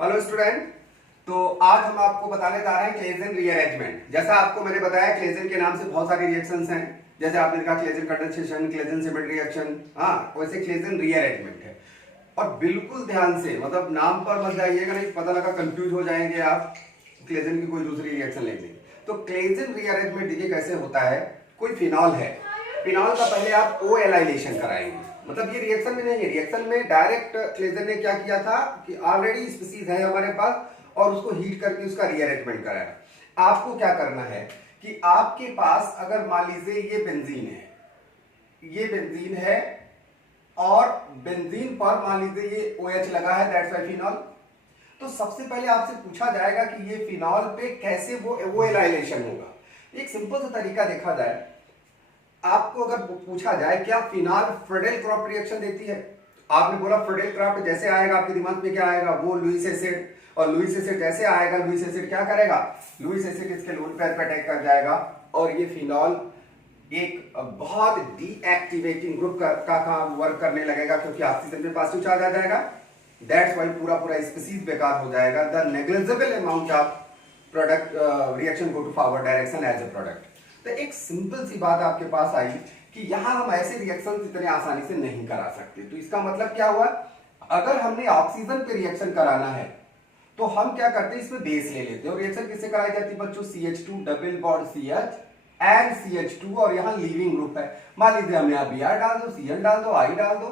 Hello student. तो आज हम आपको बताने जा रहे हैं क्लेजन रीअरेंजमेंट। जैसा आपको मैंने बताया, क्लेजन के नाम से बहुत सारे रिएक्शंस हैं। जैसे आपने देखा Claisen condensation, Claisen symmetry reaction, हाँ वैसे क्लेजन रीअरेंजमेंट है। और बिल्कुल ध्यान से, मतलब नाम पर मत जाइएगा, नहीं पता लगा कंफ्यूज हो जाएंगे आप, क्लेजन की कोई दूसरी रिएक्शन लेंगे। तो क्लेजन रीअरेंजमेंट देखिए कैसे होता है। कोई फिनॉल है, फिनॉल का पहले आप ओ एलाइलेशन कराएंगे, मतलब ये रिएक्शन में नहीं है, रिएक्शन में डायरेक्ट क्लेजन ने क्या किया था कि ऑलरेडी स्पीसीज है हमारे पास और उसको हीट करके उसका रीअरेंजमेंट कराया। आपको क्या करना है कि आपके पास अगर मान लीजिए ये बेंजीन है, ये बेंजीन है और बेंजीन पर मान लीजिए ये OH लगा है, दैट्स व्हाई फिनॉल। तो सबसे पहले आपसे पूछा जाएगा कि ये फिनॉल पे कैसे वो एलाइलेशन होगा। एक सिंपल सा तरीका देखा जाए, आपको अगर पूछा जाए क्या फिनॉल फ्रेडेल क्रॉफ्ट रिएक्शन देती है, आपने बोला फ्रेडेल क्रॉफ्ट, जैसे आएगा आपके दिमाग में क्या आएगा, वो लुईस एसिड। और लुईस एसिड जैसे आएगा, लुईस एसिड क्या करेगा, लुईस एसिड इसके लोन पैर पे अटैक कर जाएगा और ये फिनॉल एक बहुत डीएक्टिवेटिंग ग्रुप का काम वर्क करने लगेगा, क्योंकि ऑक्सीजन में पास चार्ज आ जाएगा। दैट्स व्हाई पूरा स्पीसीज बेकार हो जाएगा। The negligible amount of product reaction go to forward direction as a product. तो एक सिंपल सी बात आपके पास आई कि यहां हम ऐसे रिएक्शन इतने आसानी से नहीं करा सकते। तो इसका मतलब क्या हुआ, अगर हमने ऑक्सीजन पे रिएक्शन कराना है तो हम क्या करते हैं, इसमें बेस ले लेते हैं। और रिएक्शन किससे कराई जाती है बच्चों, CH2 double bond CH and CH2, और यहाँ लीविंग ग्रुप है। मान लीजिए हम यहाँ Br डाल दो, Cl डाल दो, I डाल दो,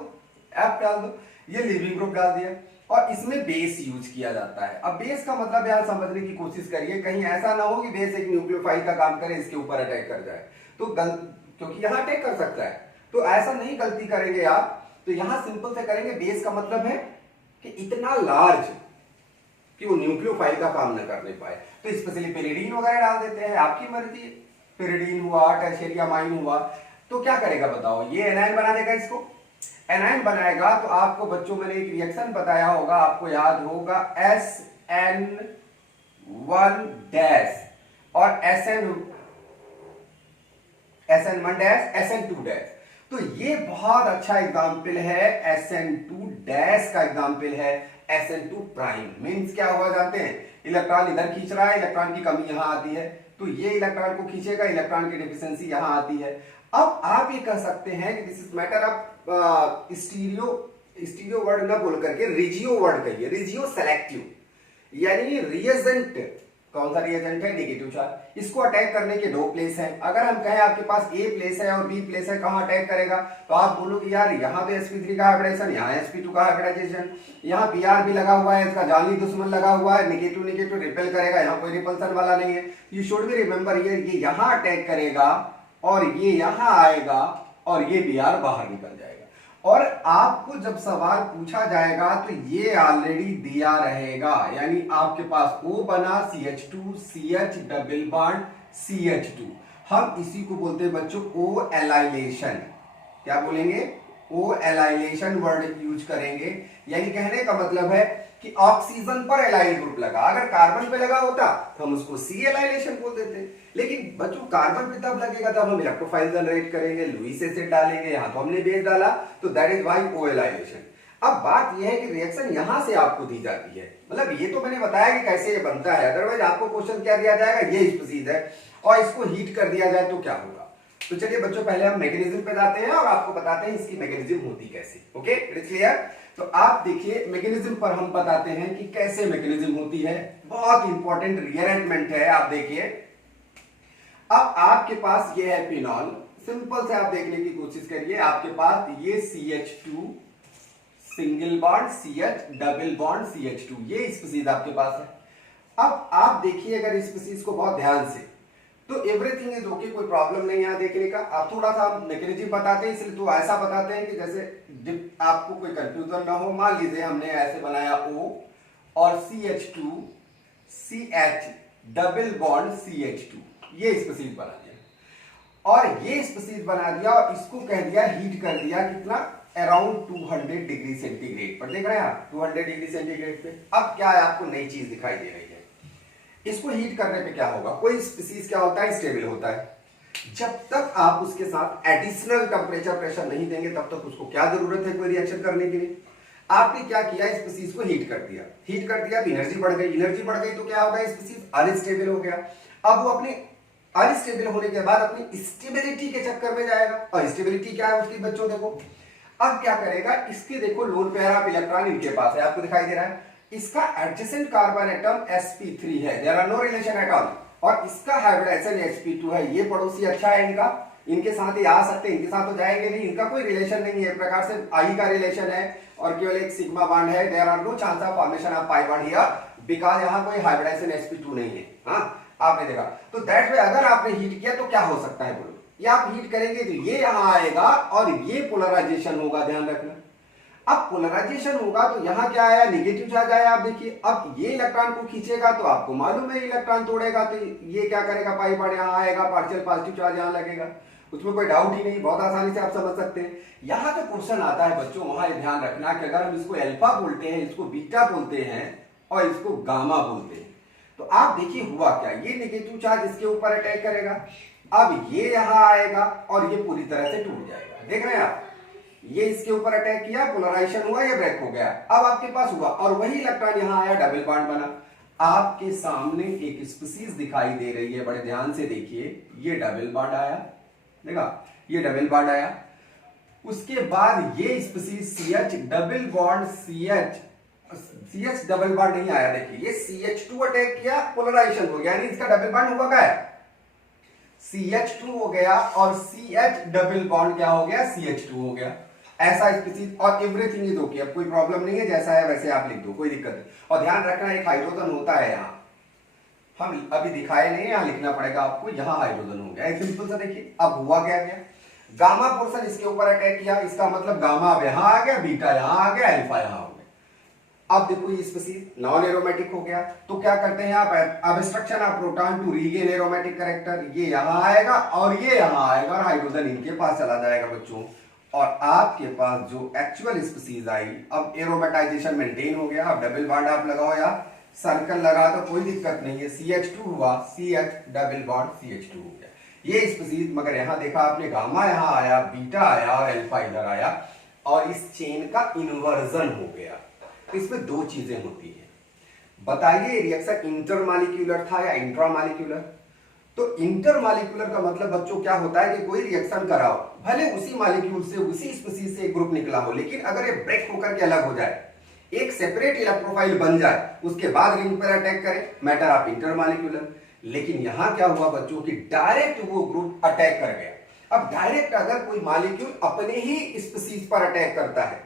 F डाल दो, ये लीविंग ग्रुप डाल दिया और इसमें बेस यूज किया जाता है। अब बेस का मतलब यहां समझने की कोशिश करिए, कहीं ऐसा ना हो कि बेस एक न्यूक्लियोफाइल का काम करे, इसके ऊपर अटैक कर जाए तो क्योंकि यहां अटैक कर सकता है, तो ऐसा नहीं गलती करेंगे आप। तो यहां सिंपल से करेंगे, बेस का मतलब है कि इतना लार्ज कि वो न्यूक्लियोफाइल का काम न करने पाए। तो स्पेशली पेरिडीन वगैरह डाल देते हैं, आपकी मर्जी। पेरिडीन हुआ, टर्शियरियमाइन हुआ, तो क्या करेगा बताओ, ये एनायन बना देगा, इसको एनायन बनाएगा। तो आपको बच्चों मैंने एक रिएक्शन बताया होगा, आपको याद होगा, SN1 डैश और SN1 डैश, SN2 डैश। तो ये बहुत अच्छा एग्जाम्पल है, SN2 डैश का एग्जाम्पल है SN2 प्राइम। मीन्स क्या हुआ जानते हैं, इलेक्ट्रॉन इधर खींच रहा है, इलेक्ट्रॉन की कमी यहां आती है, तो ये इलेक्ट्रॉन को खींचेगा, इलेक्ट्रॉन की डिफिशियंसी यहां आती है। अब आप ये कह सकते हैं कि this is matter of stereo word ना बोल करके रिजियो वर्ड कहिए, रिजियो सेलेक्टिव, यानी रिएजेंट। कौन सा रिएजेंट है, नेगेटिव चार्ज। इसको अटैक करने के दो प्लेस हैं। अगर हम कहें आपके पास A प्लेस है और B प्लेस है, कहां अटैक करेगा, तो आप बोलोगे यार यहां तो sp3 का हाइब्रिडाइजेशन, यहां sp2 का हाइब्रिडाइजेशन, यहां Br भी लगा हुआ है, इसका जाली दुश्मन लगा हुआ है, नेगेटिव नेगेटिव रिपेल करेगा, यहां कोई रिपल्सन वाला नहीं है। यू शुड बी रिमेंबर, ये यहां अटैक करेगा और ये यहां आएगा और ये Br बाहर निकल जाएगा। और आपको जब सवाल पूछा जाएगा तो ये ऑलरेडी दिया रहेगा, यानी आपके पास O बना, CH2 CH double bond CH2, हम इसी को बोलते हैं बच्चों O एलाइलेशन। क्या बोलेंगे, O एलाइलेशन वर्ड यूज करेंगे। यानी कहने का मतलब है कि ऑक्सीजन पर एलाइल ग्रुप लगा, अगर कार्बन पे लगा होता तो हम उसको C एलाइलेशन बोल देते। लेकिन बच्चों कार्बन पे तब लगेगा तब हम इलेक्ट्रोफाइल जनरेट करेंगे, लुईस एसिड डालेंगे, यहां तो हमने बेस डाला, तो दैट इज व्हाई O एलाइलेशन। अब बात यह है कि रिएक्शन यहां से आपको दी जाती है, मतलब ये तो मैंने बताया कि कैसे ये बनता है, अदरवाइज आपको क्वेश्चन क्या दिया जाएगा, ये स्पीसीज है और इसको हीट कर दिया जाए तो क्या होगा। तो चलिए बच्चों पहले हम मैकेनिज्म पे जाते हैं और आपको बताते हैं इसकी मैकेनिज्म होती कैसे। Okay, it is clear. तो आप देखिए मैकेनिज्म पर हम बताते हैं कि कैसे मैकेनिज्म होती है, बहुत इंपॉर्टेंट रीअरेंजमेंट है। आप देखिए, अब आपके पास ये है फिनॉल, सिंपल से आप देखने की कोशिश करिए, आपके पास ये CH2 single bond CH double bond CH2, ये स्पीसीज आपके पास है। अब आप देखिए अगर स्पीसीज को बहुत ध्यान से, तो एवरीथिंग इज ओके, कोई प्रॉब्लम नहीं है देखने का। आप थोड़ा सा मैकेनिज्म बताते हैं, इसलिए तो ऐसा बताते हैं कि जैसे आपको कोई कंफ्यूजन ना हो। मान लीजिए हमने ऐसे बनाया O और CH2 CH double bond CH2, ये स्पीसीज बना दिया और ये स्पीसीज बना दिया और इसको कह दिया हीट कर दिया, कितना, अराउंड 200 डिग्री सेंटीग्रेड पर। देख रहे हैं आप 200 डिग्री सेंटीग्रेड पे। अब क्या है, आपको नई चीज दिखाई दे रही है, इसको हीट करने पे क्या होगा, कोई स्पीसीज क्या होता है, स्टेबल होता है। जब तक आप उसके साथ एडिशनल टेम्परेचर प्रेशर नहीं देंगे तब तक उसको क्या जरूरत है कोई रिएक्शन करने के लिए। आपने क्या किया, स्पीसीज को हीट कर दिया, हीट कर दिया तो एनर्जी बढ़ गई, एनर्जी बढ़ गई तो क्या होगा, स्पीसीज अनस्टेबल हो गया। अब वो अपने अनस्टेबल होने के बाद अपनी स्टेबिलिटी के चक्कर में जाएगा, और स्टेबिलिटी क्या है उसकी बच्चों देखो, अब क्या करेगा, इसके देखो लोन पेयर ऑफ इलेक्ट्रॉन इनके पास है, आपको दिखाई दे रहा है, इसका एडजेसेंट कार्बन एटम sp3 है, there are no relation at all, और इसका हाइब्रिडाइजेशन sp2 है, ये पड़ोसी अच्छा है इनका, इनके साथ ही आ सकते हैं, इनके साथ तो जाएंगे नहीं, इनका कोई रिलेशन नहीं है, एक प्रकार से आई का रिलेशन है और केवल एक सिग्मा बॉन्ड है, there are no chance of formation of pi bond here because यहां कोई हाइब्रिडाइजेशन sp2 नहीं है। हां, आपने देखा, तो दैट वे अगर आपने हीट किया तो क्या हो सकता है बोलो, ये आप हीट करेंगे तो ये यहां आएगा और ये पोलराइजेशन होगा, ध्यान रखना। अब पोलराइजेशन होगा तो यहां क्या आया, नेगेटिव चार्ज आया, आप देखिए, अब ये इलेक्ट्रॉन को खींचेगा तो आपको मालूम है इलेक्ट्रॉन तोड़ेगा तो ये क्या करेगा, पाई बॉन्ड यहां आएगा, पार्शियल पॉजिटिव चार्ज यहां लगेगा, उसमें कोई डाउट ही नहीं, बहुत आसानी से आप समझ सकते हैं। यहां जो क्वेश्चन आता है बच्चों, वहां ये ध्यान रखना कि अगर हम इसको अल्फा बोलते हैं, इसको बीटा बोलते हैं और इसको गामा बोलते हैं, तो आप देखिए हुआ क्या, ये नेगेटिव चार्ज इसके ऊपर अटैक करेगा, अब ये यहां आएगा और ये पूरी तरह से टूट जाएगा, देख रहे हैं आप, ये इसके ऊपर अटैक किया, पोलराइजेशन हुआ, ये ब्रेक हो गया, अब आपके पास हुआ, और वही इलेक्ट्रॉन यहां आया, डबल बॉन्ड बना, आपके सामने एक स्पीसीज दिखाई दे रही है, बड़े ध्यान से देखिए, ये डबल बॉन्ड आया, देखा, ये डबल बॉन्ड आया, उसके बाद ये species CH double bond CH double bond नहीं आया, देखिए ये CH2 अटैक किया, पोलराइजेशन हो गया, यानी इसका डबल बॉन्ड हुआ क्या है, CH2 हो गया, और CH डबल बॉन्ड क्या हो गया, CH2 हो गया, ऐसा स्पीसीज, और एवरीथिंग इज ओके, अब कोई प्रॉब्लम नहीं है, जैसा है वैसे आप लिख दो, कोई दिक्कत नहीं। और ध्यान रखना एक हाइड्रोजन होता है यहाँ, हम अभी दिखाए नहीं, यहाँ लिखना पड़ेगा आपको, यहाँ हाइड्रोजन हो गया, एक सिंपल सा देखिए, अब हुआ क्या गया, गामा पोर्शन इसके ऊपर अटैक किया, इसका मतलब गामा अब यहां आ गया, बीटा यहां आ गया, अल्फा यहां हो गया। अब देखो ये स्पीसीज नॉन एरोमेटिक हो गया, तो क्या करते हैं आप, obstruction of proton to regain aromatic character, ये यहां आएगा और ये यहां आएगा, और हाइड्रोजन इनके पास चला जाएगा बच्चों, और आपके पास जो एक्चुअल स्पीसीज आई, अब एरोमेटाइजेशन मेंटेन हो गया, अब डबल बॉन्ड आप लगाओ या सर्कल लगा तो कोई दिक्कत नहीं है, CH2 हुआ, CH डबल बॉन्ड CH2 हो गया, ये स्पीसीज, मगर यहां देखा आपने, गामा यहां आया, बीटा आया और अल्फा इधर आया, और इस चेन का इन्वर्जन हो गया। तो इसमें दो चीजें होती है, बताइए रिएक्शन इंटरमॉलिक्यूलर था या इंट्रामॉलिक्यूलर, तो इंटरमॉलिक्यूलर का मतलब बच्चों क्या होता है कि कोई रिएक्शन कराओ, भले उसी मॉलिक्यूल से, उसी स्पीसीज से एक ग्रुप निकला हो, लेकिन अगर ये ब्रेक होकर के अलग हो जाए, एक सेपरेट इलेक्ट्रोफाइल बन जाए, उसके बाद रिंग पर अटैक करे, मैटर ऑफ इंटरमॉलिक्यूलर। लेकिन यहां क्या हुआ बच्चों की, डायरेक्ट वो ग्रुप अटैक कर गया। अब डायरेक्ट अगर कोई मॉलिक्यूल अपने ही स्पीसीज पर अटैक करता है,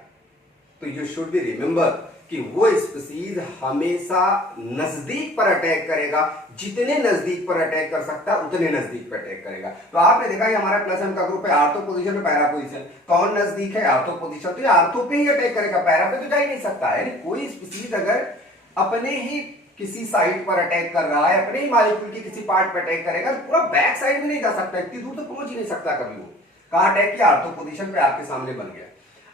तो यू शुड बी रिमेंबर कि वो स्पीसीज हमेशा नजदीक पर अटैक करेगा, जितने नजदीक पर अटैक कर सकता है उतने नजदीक पर अटैक करेगा। तो आपने देखा ये हमारा प्लस एम का ग्रुप है, आर्थो पोजीशन और पैरा पोजीशन, कौन नजदीक है, आर्थो पोजीशन, तो ये आर्थो पे ही अटैक करेगा, पैरा पे तो जा ही नहीं सकता है। कोई स्पीसीज अगर अपने ही किसी साइड पर अटैक कर रहा है, अपने ही मॉलिक्यूल की किसी पार्ट पर अटैक करेगा, तो पूरा बैक साइड में नहीं जा सकता, इतनी दूर तो पहुंच ही नहीं सकता कभी वो, कहां अटैक किया, आर्थो पोजीशन पे आपके सामने बन गया।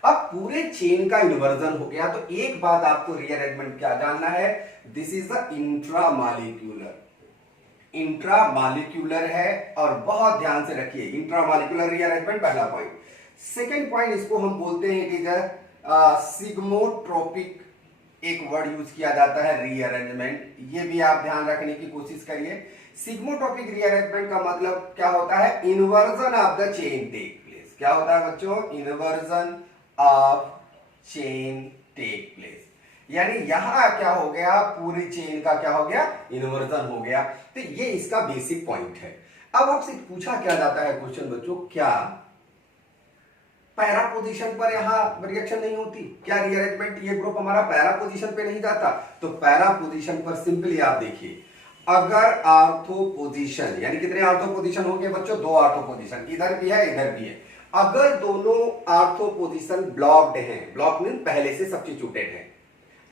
अब पूरे चेन का इन्वर्जन हो गया, तो एक बात आपको रीअरेंजमेंट क्या जानना है, this is the intramolecular, intramolecular है, और बहुत ध्यान से रखिए, इंट्रामॉलिक्यूलर रीअरेंजमेंट पहला पॉइंट। सेकंड पॉइंट, इसको हम बोलते हैं कि सिग्मोट्रोपिक, एक वर्ड यूज किया जाता है रीअरेंजमेंट, ये भी आप ध्यान रखने की कोशिश करिए। सिग्मोट्रोपिक रीअरेंजमेंट का मतलब क्या होता है, inversion of the chain take place. क्या होता है बच्चों, inversion of chain take place, यानी यहां क्या हो गया, पूरी चेन का क्या हो गया, इन्वर्जन हो गया। तो ये इसका बेसिक पॉइंट है। अब आपसे पूछा क्या जाता है क्वेश्चन बच्चों, क्या पैरा पोजीशन पर यहां रिएक्शन नहीं होती, क्या रीअरेंजमेंट ये ग्रुप हमारा पैरा पोजीशन पे नहीं जाता, तो पैरा पोजीशन पर सिंपली आप देखिए, अगर आर्थो पोजीशन, यानी कितने आर्थो पोजीशन हो गए बच्चों, दो आर्थो पोजीशन, इधर भी है इधर भी है, अगर दोनों आर्थो पोजीशन ब्लॉक्ड हैं, ब्लॉक मीन पहले से सब्स्टिट्यूटेड है,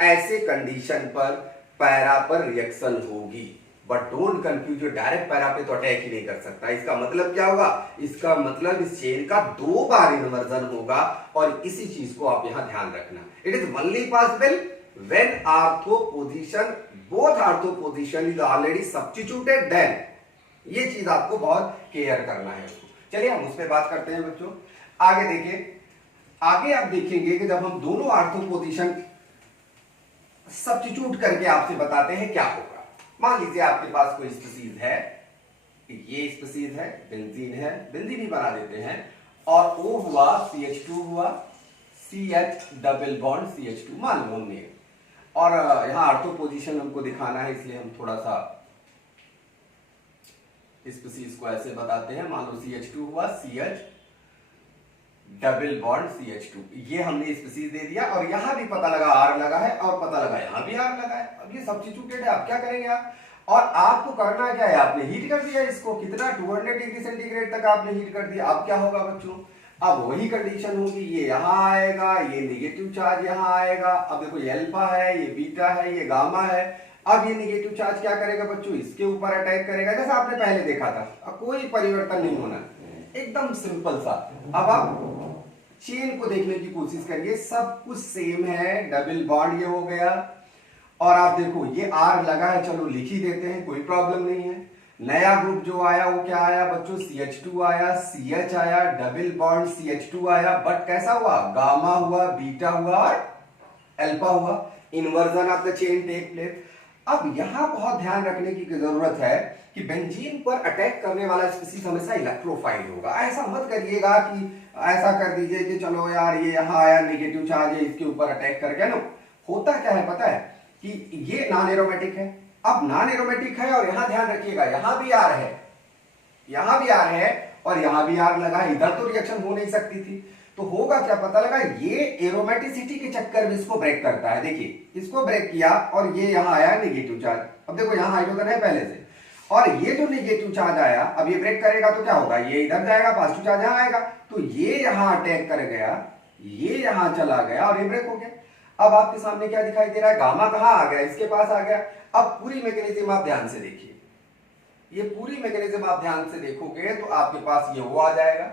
ऐसे कंडीशन पर पैरा पर रिएक्शन होगी। But don't confuse, direct para पे तो अटैक ही नहीं कर सकता। इसका मतलब क्या होगा, इसका मतलब इस चेन का दो बार इन्वर्जन होगा, और इसी चीज को आप यहां ध्यान रखना। It is only possible when ortho position, both ortho position is already substituted, then ये चीज आपको बहुत केयर करना है। चलिए हम उस पर बात करते हैं बच्चों। आगे देखिए, आगे आप देखेंगे कि जब हम दोनों आर्थो पोजीशन सब्स्टिट्यूट करके आपसे बताते हैं क्या होगा। मान लीजिए आपके पास कोई स्पीसीज है, ये स्पीसीज है, बेंजीन ही बना देते हैं, और O हुआ, CH2 हुआ, CH डबल बॉन्ड CH2 मान लो हमने, और यहां आर्थो पोजीशन हमको दिखाना है इसलिए हम थोड़ा सा स्पीसीज को ऐसे बताते हैं। मान लो CH2 हुआ, CH डबल बॉन्ड CH2, ये हमने स्पीसीज दे दिया, और यहां भी पता लगा R लगा है, और पता लगा यहां भी R लगा है। अब ये सब्स्टिट्यूटेड है, आप क्या करेंगे आप, और आपको करना क्या है, आपने हीट कर दिया इसको, कितना 200 डिग्री सेंटीग्रेड तक आपने हीट कर दिया। अब क्या होगा बच्चों, अब वही कंडीशन होगी, ये यहां आएगा, ये नेगेटिव चार्ज यहां आएगा। अब देखो ये अल्फा है, ये बीटा है, ये गामा है। अब ये नेगेटिव चार्ज क्या करेगा बच्चों, इसके ऊपर अटैक करेगा, जैसा आपने पहले देखा था। अब कोई परिवर्तन नहीं होना, एकदम सिंपल सा। अब आप चेन को देखने की कोशिश करिए, सब कुछ सेम है, डबल बॉन्ड ये हो गया, और आप देखो ये R लगा है, चलो लिख ही देते हैं, कोई प्रॉब्लम नहीं है। नया ग्रुप जो आया वो क्या आया बच्चों, CH2 आया, CH आया, डबल बॉन्ड CH2 आया, बट कैसा हुआ, गामा हुआ, बीटा हुआ और अल्फा हुआ। Inversion of the chain take place. अब यहां बहुत ध्यान रखने की जरूरत है कि बेंजीन पर अटैक करने वाला स्पीसीज हमेशा इलेक्ट्रोफाइल होगा। ऐसा मत करिएगा कि ऐसा कर दीजिए कि चलो यार ये यहां आया, नेगेटिव चार्ज है, इसके ऊपर अटैक कर गया। ना, होता क्या है पता है कि ये नॉन एरोमेटिक है। अब नॉन एरोमेटिक है, और यहां ध्यान रखिएगा यहां भी R है, यहां भी R है, और यहां भी R लगा है, इधर तो रिएक्शन हो नहीं सकती थी। तो होगा क्या, पता लगा ये एरोमेटिसिटी के चक्कर में इसको ब्रेक करता है। देखिए इसको ब्रेक किया, और ये यहां आया नेगेटिव चार्ज। अब देखो यहां हाइड्रोजन है पहले से, और ये जो नेगेटिव चार्ज आया, अब ये ब्रेक करेगा तो क्या होगा, ये इधर जाएगा, पॉजिटिव चार्ज यहां आएगा, तो ये यहां अटैक कर गया, ये यहां चला गया, और ये ब्रेक हो गया। अब आपके सामने क्या दिखाई दे रहा है, गामा कहां आ गया, इसके पास आ गया। अब पूरी मैकेनिज्म आप ध्यान से देखिए, ये पूरी मैकेनिज्म आप ध्यान से देखोगे तो आपके पास ये वो आ जाएगा,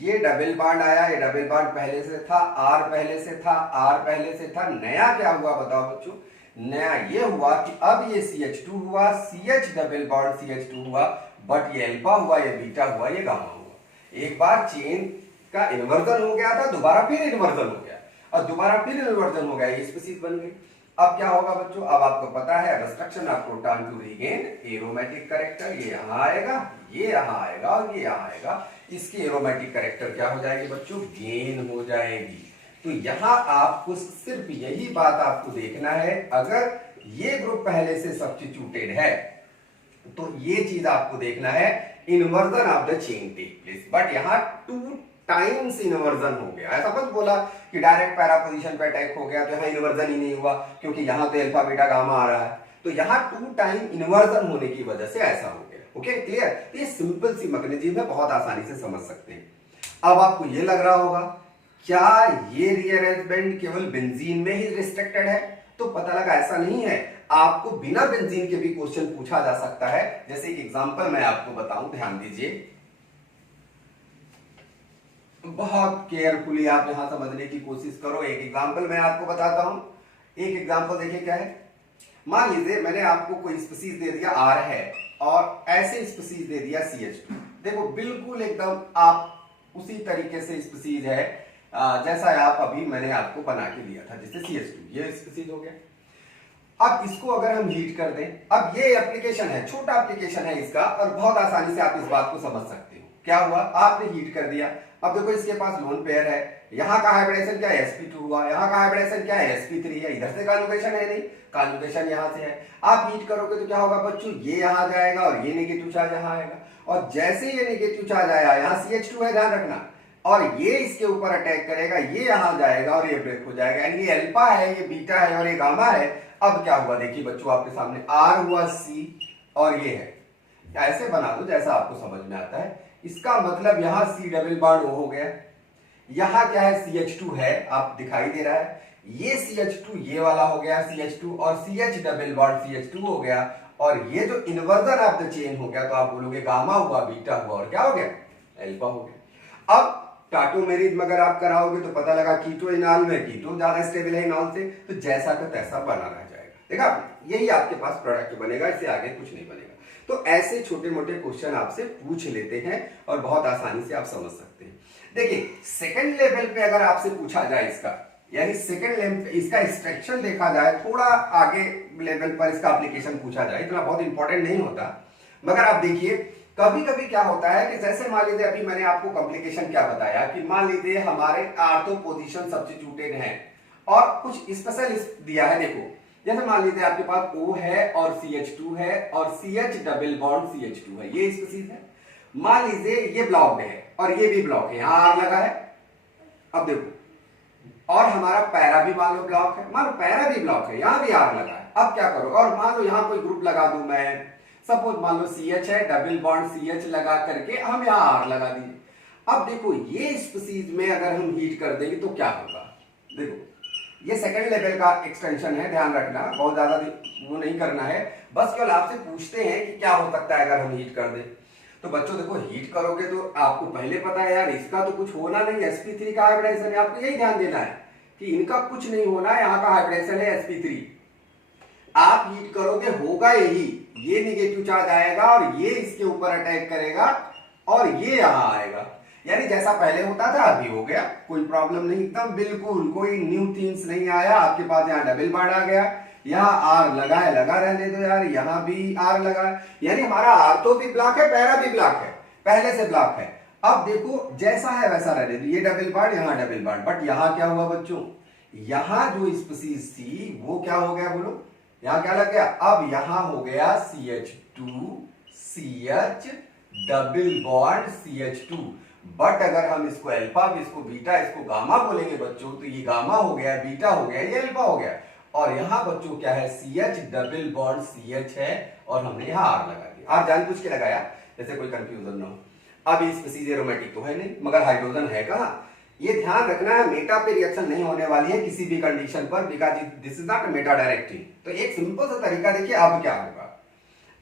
ये डबल बॉन्ड आया, ये डबल बॉन्ड पहले से था, R पहले से था, R पहले से था। नया क्या हुआ बताओ बच्चों, नया ये हुआ कि अब ये CH2 हुआ, CH डबल बॉन्ड CH2 हुआ, बट ये अल्फा हुआ, ये बीटा हुआ, ये गामा हुआ। एक बार चेन का इन्वर्जन हो गया था, दोबारा फिर इन्वर्जन हो गया, और दोबारा फिर इन्वर्जन हो गया, ये स्पीसीज बन गई। अब क्या होगा बच्चों, अब आपको पता है restriction of proton to regain aromatic character, ये यहां आएगा, ये यहां आएगा, और ये यहां आएगा। इसकी एरोमेटिक कैरेक्टर क्या हो जाएगी बच्चों, गेन हो जाएगी। तो यहां आपको सिर्फ यही बात आपको देखना है, अगर ये ग्रुप पहले से सब्स्टिट्यूटेड है तो ये चीज आपको देखना है, inversion of the chain take place. But यहां 2 टाइम्स इन्वर्जन हो गया। ऐसा मत बोला कि डायरेक्ट पैरा पोजीशन पे अटैक हो गया तो यहां इन्वर्जन ही नहीं हुआ, क्योंकि यहां तो अल्फा बीटा गामा आ रहा है। तो यहां 2 टाइम इन्वर्जन होने की वजह से ऐसा हो गया। Okay, clear. तो ये सिंपल सी मैकेनिज्म है, बहुत आसानी से समझ सकते हैं। अब आपको ये लग रहा होगा क्या ये रीअरेंजमेंट केवल बेंजीन में ही रिस्ट्रिक्टेड है, तो पता लगा ऐसा नहीं है, आपको बिना बेंजीन के भी क्वेश्चन पूछा जा सकता है। जैसे एक एग्जांपल मैं आपको बताऊं, ध्यान दीजिए, बहुत केयरफुली आप यहां समझने की कोशिश करो। एक एग्जांपल मैं आपको बताता हूं। एक एग्जांपल देखिए क्या है। मान लीजिए मैंने आपको कोई स्पीसीज दे दिया R है, और ऐसे स्पीसीज दे दिया CH2। देखो बिल्कुल एकदम आप उसी तरीके से स्पीसीज है जैसा आप अभी मैंने आपको बना के दिया था, जैसे CH2 ये स्पीसीज हो गया। अब इसको अगर हम हीट कर दें, अब ये एप्लीकेशन है, छोटा एप्लीकेशन है इसका, और बहुत आसानी से आप इस बात को समझ सकते हो। क्या हुआ, आपने हीट कर दिया, अब देखो इसके पास लोन पेयर है, यहाँ का हाइब्रिडेशन क्या है, sp2 हुआ, यहाँ का हाइब्रिडेशन क्या है, sp3 है, इधर से कॉन्जुगेशन है नहीं, कॉन्जुगेशन यहाँ से है। आप हीट करोगे तो क्या होगा बच्चों, ये यहाँ जाएगा और ये नेगेटिव चार्ज यहाँ आएगा, और जैसे ये नेगेटिव चार्ज आया, यहाँ CH2 है ध्यान रखना, और ये इसके ऊपर अटैक करेगा, ये यहाँ जाएगा और ये ब्रेक हो जाएगा। यानी ये अल्फा है, ये बीटा है और ये गामा है। अब क्या हुआ देखिए बच्चों, आपके सामने R हुआ C और ये है, ऐसे बना दो जैसा आपको समझ में आता है। इसका मतलब यहाँ C डबल बॉन्ड हो गया, यहाँ क्या है CH2 है, आप दिखाई दे रहा है, ये CH2 ये वाला हो गया CH2, और CH डबल बॉन्ड CH2 हो गया, और ये जो इन्वर्जन ऑफ द चेन हो गया तो आप बोलोगे गामा हुआ, बीटा हुआ, और क्या हो गया, अल्फा हो गया। अब टाटोमेरिज्म अगर आप कराओगे तो पता लगा कीटो इनॉल में कीटो ज्यादा स्टेबल है इनॉल से, तो जैसा का तैसा बना रह जाएगा। देखा आपने, यही आपके पास प्रोडक्ट बनेगा, इससे आगे कुछ नहीं बनेगा। तो ऐसे छोटे मोटे क्वेश्चन आपसे पूछ लेते हैं और बहुत आसानी से आप समझ सकते हैं। देखिए सेकंड लेवल पे अगर आपसे पूछा जाए इसका, यानी सेकंड लेवल इसका एक्सट्रैक्शन देखा जाए, थोड़ा आगे लेवल पर इसका एप्लीकेशन पूछा जाए, इतना बहुत इंपॉर्टेंट नहीं होता। मगर आप देखिए कभी कभी क्या होता है कि जैसे मान लीजिए अभी मैंने आपको कॉम्प्लिकेशन क्या बताया कि मान लीजिए हमारे आर्थो पोजीशन सब्स्टिट्यूटेड है और कुछ स्पेशल दिया है। देखो जैसे मान लीजिए आपके पास O है और CH2 है और CH डबल बॉन्ड CH2 है, ये स्पीसीज है। मान लीजिए ये ब्लॉक है और ये भी ब्लॉक है, यहां आर लगा है। अब देखो और हमारा पैरा भी मान लो ब्लॉक है, मान लो पैरा भी ब्लॉक है, यहां भी आर लगा है। अब क्या करो, और मान लो यहां कोई ग्रुप लगा दूं मैं, सपोज मान लो CH है, डबल बॉन्ड CH लगा करके हम यहां आर लगा दिए। अब देखो ये स्पीसीज में अगर हम हीट कर देंगे तो क्या होगा। देखो ये सेकंड लेवल का एक्सटेंशन है, ध्यान रखना, बहुत ज्यादा वो नहीं करना है, बस केवल आपसे पूछते हैं कि क्या हो सकता है अगर हम हीट कर दें। तो बच्चों देखो हीट करोगे तो आपको पहले पता है यार इसका तो कुछ होना नहीं, sp3 का हाइब्रिडेशन है, आपको यही ध्यान देना है कि इनका कुछ नहीं होना है, यहाँ का हाइब्रिडेशन है sp3। आप हीट करोगे होगा यही, ये निगेटिव चार्ज आएगा और ये इसके ऊपर अटैक करेगा और ये यहां आएगा, यानी जैसा पहले होता था अभी हो गया, कोई प्रॉब्लम नहीं, एकदम बिल्कुल कोई न्यू थिंग्स नहीं आया। आपके पास यहाँ डबल बॉन्ड आ गया, यहाँ आर लगा है, लगा रहने दो यार, यहाँ भी आर लगा है, यानी हमारा आर तो भी ब्लॉक है, पैरा भी ब्लॉक है, पहले से ब्लॉक है। अब देखो जैसा है वैसा रहने दो, ये डबल बॉन्ड, यहाँ डबल बॉन्ड, बट यहाँ क्या हुआ बच्चों, यहाँ जो स्पीसीज थी वो क्या हो गया बोलो, यहाँ क्या लग गया, अब यहाँ हो गया CH2 CH double bond CH2। But अगर हम इसको अल्फा, इसको बीटा, इसको गामा बोलेंगे बच्चों, तो ये गामा हो गया, बीटा हो गया, ये अल्फा हो गया। और यहाँ बच्चों क्या है, CH डबल बॉन्ड CH है और हमने यहाँ R लगा दिया, R जानबूझ के लगाया जैसे कोई कंफ्यूजन ना हो। अब ये स्पीसीज एरोमेटिक तो है नहीं, मगर हाइड्रोजन है कहाँ, ये ध्यान रखना है, मेटा पे रिएक्शन नहीं होने वाली है किसी भी कंडीशन पर, because this is not Meta directive. तो एक सिंपल सा तरीका देखिए अब क्या होगा।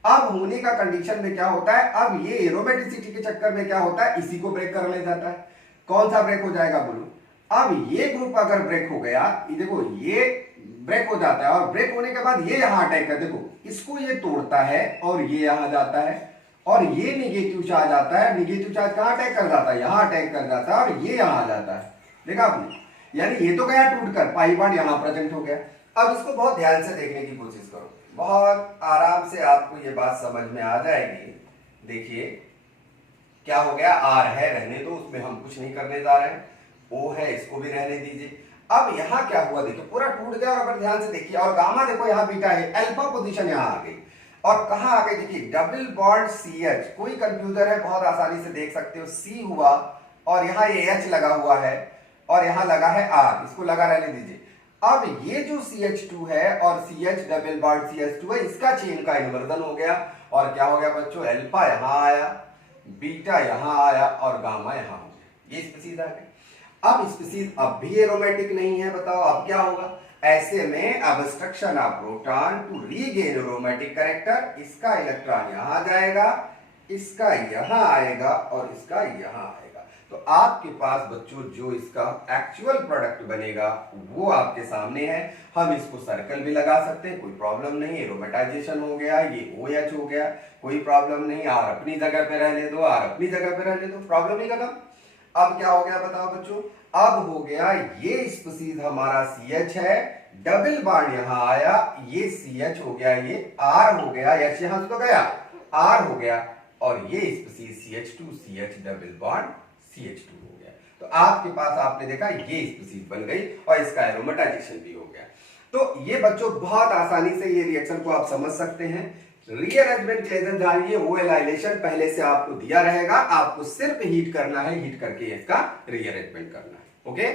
अब होने का कंडीशन में क्या होता है, अब ये एरोमेटिसिटी के चक्कर में क्या होता है, इसी को ब्रेक कर ले जाता है। कौन सा ब्रेक हो जाएगा बोलो, अब ये ग्रुप अगर ब्रेक हो गया, ये देखो ये ब्रेक हो जाता है और ब्रेक होने के बाद ये यहां अटैक कर, देखो इसको ये तोड़ता है और ये यहां जाता है और ये निगेटिव चार्ज आता है, निगेटिव चार्ज कहां अटैक कर जाता है, यहां अटैक कर जाता है और ये यहां आ जाता है, देखा आपने, यानी ये तो गया टूटकर, पाई बॉन्ड यहां प्रेजेंट हो गया। अब इसको बहुत ध्यान से देखने की कोशिश करो, बहुत आराम से आपको ये बात समझ में आ जाएगी। देखिए क्या हो गया, आर है रहने दो, उसमें हम कुछ नहीं करने जा रहे हैं, ओ है इसको भी रहने दीजिए। अब यहां क्या हुआ देखिए, पूरा टूट गया, और अगर ध्यान से देखिए, और गामा देखो यहाँ बीटा है, अल्फा पोजीशन यहां आ गई, और कहां आ गई देखिए डबल बॉन्ड CH, कोई कंफ्यूजन है बहुत आसानी से देख सकते हो, C हुआ और यहाँ ये H लगा हुआ है और यहाँ लगा है R, इसको लगा रहने दीजिए। अब ये जो CH2 है और CH डबल बॉन्ड CH2 है, इसका चेन का इन्वर्जन हो गया और क्या हो गया बच्चों, अल्फा यहां आया, बीटा यहां आया और गामा यहां हो गया, ये स्पीसीज आ गई। अब स्पीसीज अब भी एरोमेटिक नहीं है, बताओ अब क्या होगा, ऐसे में abstraction of proton to regain aromatic character, इसका इलेक्ट्रॉन यहां जाएगा, इसका यहां आएगा और इसका यहां आएगा। तो आपके पास बच्चों जो इसका एक्चुअल प्रोडक्ट बनेगा वो आपके सामने है। हम इसको सर्कल भी लगा सकते हैं, कोई प्रॉब्लम नहीं, एरोमेटाइजेशन हो गया, ये OH हो गया, कोई प्रॉब्लम नहीं, R अपनी जगह पे रहने दो, R अपनी जगह पे रहने दो, प्रॉब्लम ही खत्म। अब क्या हो गया बताओ बच्चों, अब हो गया ये स्पीसीज हमारा CH है, डबल बॉन्ड यहां आया, ये CH हो गया, ये R हो गया, H यहां तो गया, R हो गया, और ये species CH2 CH double bond CH2 हो गया। तो आपके पास आपने देखा ये स्पीसीज बन गई और इसका एरोमेटाइजेशन भी हो गया। तो ये बच्चों बहुत आसानी से ये रिएक्शन को आप समझ सकते हैं। रीअरेंजमेंट क्लेजन जानिए, वो एलाइलेशन पहले से आपको दिया रहेगा, आपको सिर्फ हीट करना है, हीट करके इसका रीअरेंजमेंट करना है। ओके।